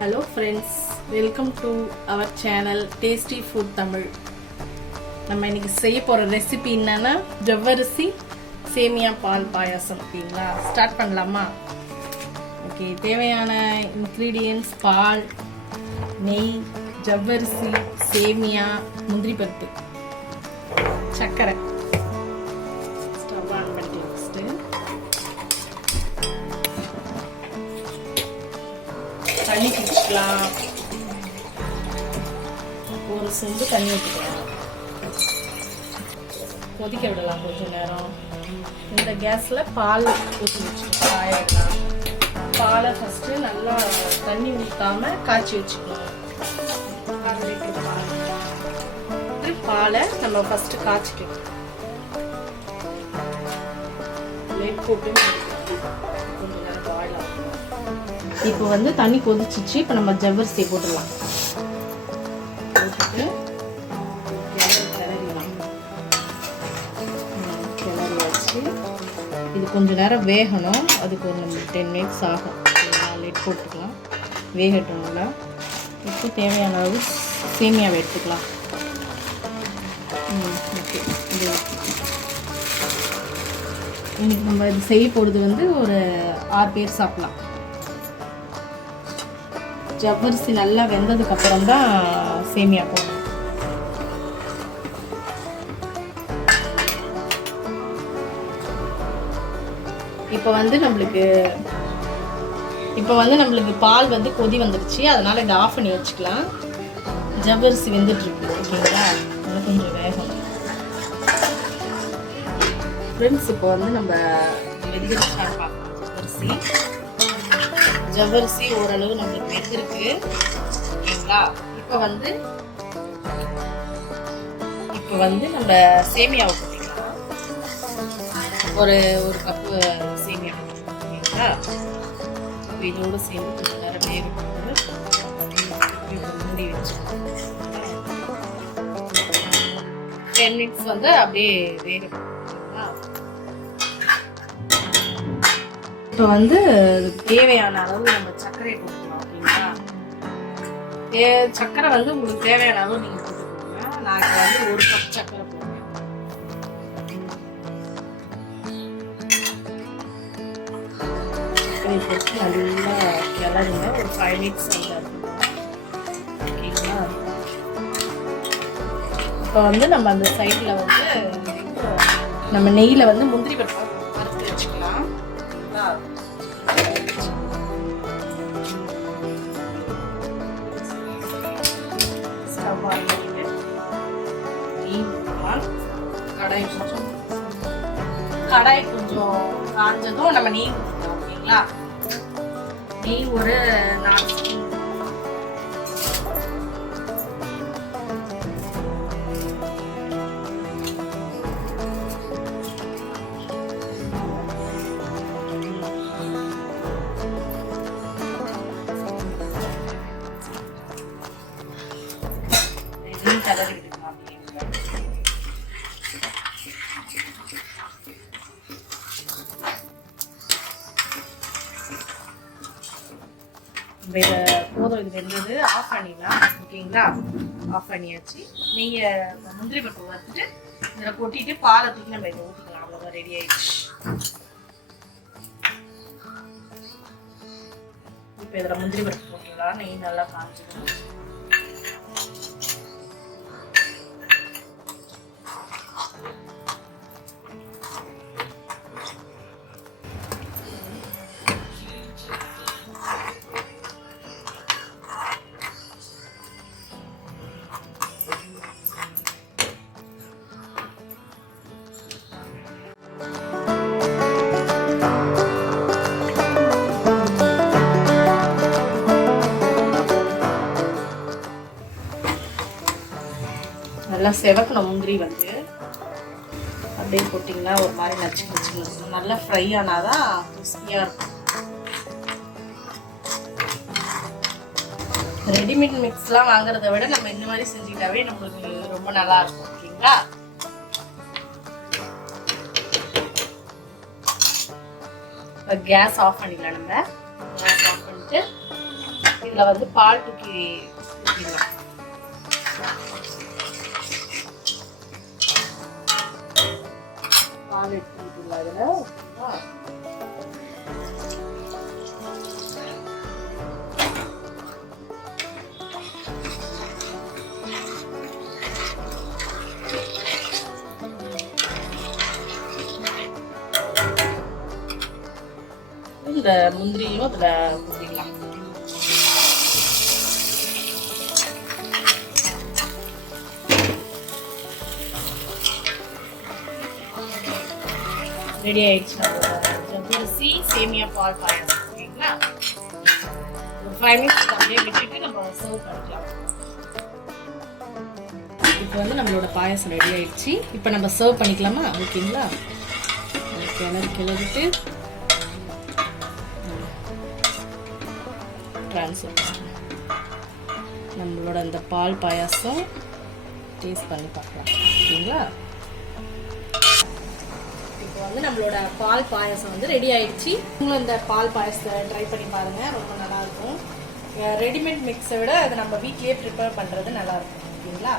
Hello friends, welcome to our channel Tasty Food Tamil. நம்ம இன்னைக்கு செய்ய போற ரெசிபி என்னன்னா ஜவ்வரிசி சேமியா பால் பாயாசம். ஓகேங்களா, ஸ்டார்ட் பண்ணலாமா? ஓகே, தேவையான இன்கிரீடியன்ட்ஸ் பால், நெய், ஜவ்வரிசி, சேமியா, முந்திரி பருப்பு, சர்க்கரை. ஸ்டவ் ஆன் பண்ணி வச்சுட்டு தண்ணி குடிச்சுக்கலாம். ஒரு செம்பு தண்ணி ஊற்றிக்கலாம். கொதிக்க விடலாம் கொஞ்சம் நேரம். இந்த கேஸில் பால் ஊற்றி வச்சுக்கலாம், காயிடலாம். பாலை ஃபஸ்ட்டு நல்லா தண்ணி ஊற்றாமல் காய்ச்சி வச்சுக்கலாம். 1 லிட்டர் பால். பாலை நம்ம ஃபஸ்ட்டு காய்ச்சிக்கலாம். லேட் போட்டு கொஞ்சம் நேரம் பாயில் ஆகும். இப்போ வந்து தண்ணி கொதிச்சிச்சு. இப்போ நம்ம ஜவ்வரிசியை போட்டுடலாம். போட்டுட்டு கிளறி வச்சு இது கொஞ்சம் நேரம் வேகணும். அதுக்கு ஒரு நம்ம 10 மினிட்ஸ் ஆகும். லேட் போட்டுக்கலாம், வேகட்டும் நல்லா. இப்போ தேவையான அளவு சேமியாவை எடுத்துக்கலாம். ஓகே, இது இன்னைக்கு நம்ம இது செய்ய போகிறது வந்து ஒரு 6 பேர் சாப்பிடலாம். ஜவ்வரிசி நல்லா வெந்ததுக்கு அப்புறம் தான் சேமியா போடணும். இப்போ வந்து நம்மளுக்கு பால் வந்து கொதி வந்துடுச்சு. அதனால இதை ஆஃப் பண்ணி வச்சுக்கலாம். ஜவ்வரிசி வெந்துட்டு இருக்கு. ஓகேங்களா, அது கொஞ்சம் வேகம். ஃப்ரெண்ட்ஸ், இப்போ வந்து நம்ம வெந்துருச்சான்னு பார்க்கலாம். ஜவ்வரிசி ஓரளவு நம்மளுக்கு வெந்திருக்கு. ஓகேங்களா, இப்போ வந்து நம்ம சேமியாவை போட்டுக்கலாம். ஒரு கப்பு சேமியா. ஓகேங்களா, இதோடு சேர்ந்து கொஞ்சம் நேரம் மூடி வச்சு 10 மினிட்ஸ் வந்து அப்படியே வேகணும். இப்போ வந்து தேவையான அளவு நம்ம சர்க்கரையை போட்டுக்கலாம். ஓகேங்களா, சர்க்கரை வந்து உங்களுக்கு தேவையான அளவு நீங்கள் போட்டுக்கோங்க. நான் இப்போ வந்து 1 கப் சர்க்கரை போடுறேன். சர்க்கரை போட்டு நல்லா கிளறுங்க. ஒரு 5 மினிட்ஸ் வந்து. ஓகேங்களா, இப்போ வந்து நம்ம அந்த சைடில் வந்து நம்ம நெய்யில் வந்து முந்திரி பருப்பு வறுத்து வச்சுக்கலாம். கடாய் கொஞ்சம் காஞ்சதும் நம்ம நெய் ஊற்றிக்கலாம். ஓகேங்களா, நெய் ஒரு 4 ஸ்பூன். கலரி விட்டுக்கலாம். இதை போதும், இது வெந்தது. ஆஃப் பண்ணிடலாம். ஓகேங்களா, ஆஃப் பண்ணியாச்சு. நீங்கள் முந்திரி பருப்பு வறுத்துட்டு இதில் கொட்டிட்டு பாலை தூக்கி நம்ம இதை ஊற்றிக்கலாம். அவ்வளோதான், ரெடி ஆயிடுச்சு. இப்போ இதில் முந்திரி பருப்பு போட்டுக்கலாம். நெய் நல்லா காஞ்சிடும். நல்லா செவக்கணும். முந்திரி வந்து அப்படியே போட்டிங்கன்னா ஒரு மாதிரி நச்சு இருக்கும். நல்லா ஃப்ரை ஆனாதான் கிறிஸ்பியாக இருக்கும். ரெடிமேட் மிக்ஸ்லாம் வாங்குறத விட நம்ம இந்த மாதிரி செஞ்சுக்கிட்டாவே நம்மளுக்கு ரொம்ப நல்லா இருக்கும். ஓகேங்களா, கேஸ் ஆஃப் பண்ணிக்கலாம். நம்ம கேஸ் ஆஃப் பண்ணிட்டு இதுல வந்து பால் தூக்கி ஊற்றிடலாம். பால் எடுத்துக்கிட்டு அதுல இந்த முந்திரியும் அதுல ஊற்றிடலாம். ரெடி ஆயிடுச்சு ஜவ்வரிசி சேமியா பால் பாயாசம். ஓகேங்களா, ஒரு 5 மினிட்ஸ் அப்படியே விட்டுட்டு நம்ம சர்வ் பண்ணிக்கலாம். இப்போ வந்து நம்மளோட பாயாசம் ரெடி ஆயிடுச்சு. இப்போ நம்ம சர்வ் பண்ணிக்கலாமா? ஓகேங்களா, கிளறிட்டு ட்ரான்ஸ்ஃபர் பண்ணுறேன். நம்மளோட அந்த பால் பாயாசம் டேஸ்ட் பண்ணி பார்க்கலாம். ஓகேங்களா, இப்போ வந்து நம்மளோட பால் பாயாசம் வந்து ரெடி ஆயிடுச்சு. நீங்களும் இந்த பால் பாயாசத்தை ட்ரை பண்ணி பாருங்க, ரொம்ப நல்லா இருக்கும். ரெடிமேட் மிக்ஸை விட அதை நம்ம வீட்லயே ப்ரிப்பேர் பண்றது நல்லா இருக்கும். ஓகேங்களா.